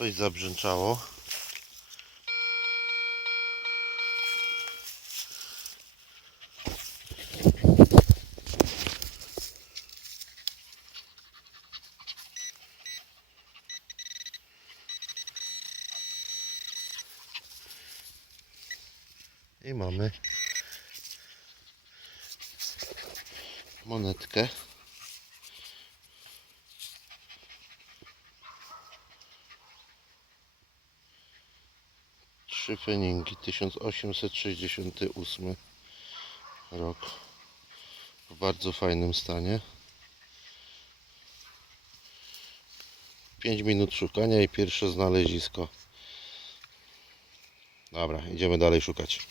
Coś zabrzęczało. I mamy monetkę. Trzy feningi, 1868 rok. W bardzo fajnym stanie. 5 minut szukania i pierwsze znalezisko. Dobra, idziemy dalej szukać.